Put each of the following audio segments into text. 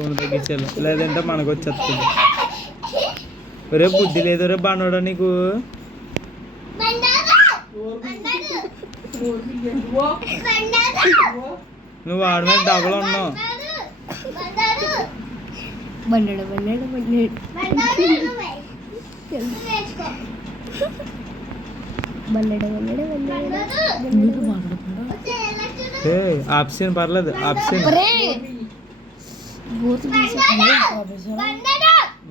Sound తగ్గించాలి, లేదంటే మనకు వచ్చేస్తుంది. రేపు బుద్ధి లేదు రేపు బాగున్నాడా నీకు? నువ్వు వాడి మీద డబల్ ఉన్నావు. ఆప్షన్ పర్లేదు, ఆప్షన్.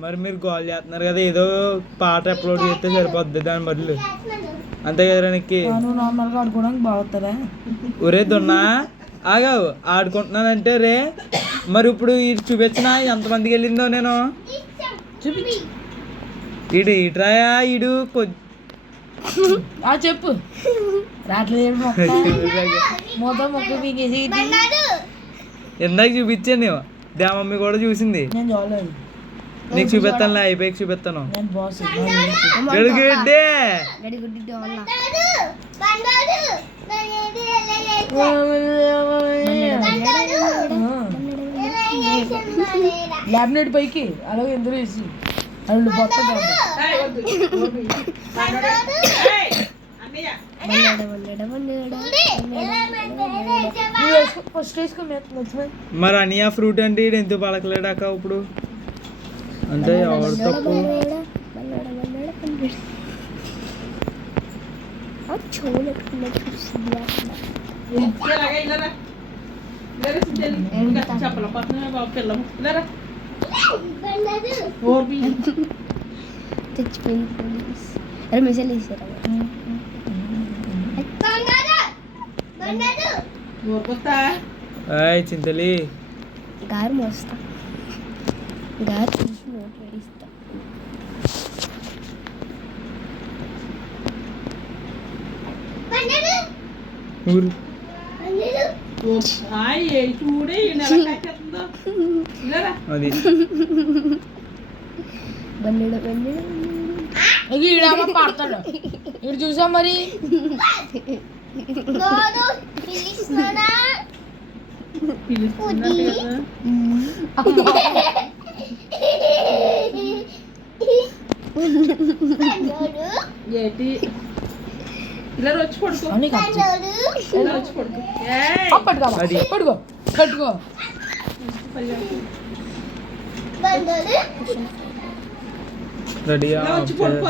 మరి మీరు కాల్ చేస్తున్నారు కదా, ఏదో పాట అప్లోడ్ చేస్తే సరిపోద్ది దాని బదులు, అంతే కదరా నీకు? ఆడుకోవడానికి బాగుంటుందా? ఒరే దున్నా ఆగావు, ఆడుకుంటున్నానంటే రే. మరి ఇప్పుడు ఇటు చూపించిన ఎంతమందికి వెళ్ళిందో నేను ఇడు ఇట్రాయా ఇడు చెప్పు రావట్లేదు. ఇందాక చూపించాను, దా మమ్మీ కూడా చూసింది. నేను చూడలేదు. నీకు చూపిస్తానులే, అయిపోయి చూపిస్తాను. ల్యాబ్ పైకి అలాగే ఎందుకు వేసి అల్లు మరి అనియా ఫ్రూట్ అంటే ఎందుకు పలకలేడాక ఇప్పుడు? అంటే ఎవరు తప్పు? చింతలి గారు మోస్తా, గారు చూసి నోట్ వేడిస్తా. అది పాడతాడు ఇటు చూసా మరి. ఇలా వచ్చి పడుకో, పడుకో పట్టుకో. రెడీ వచ్చి పడుకో.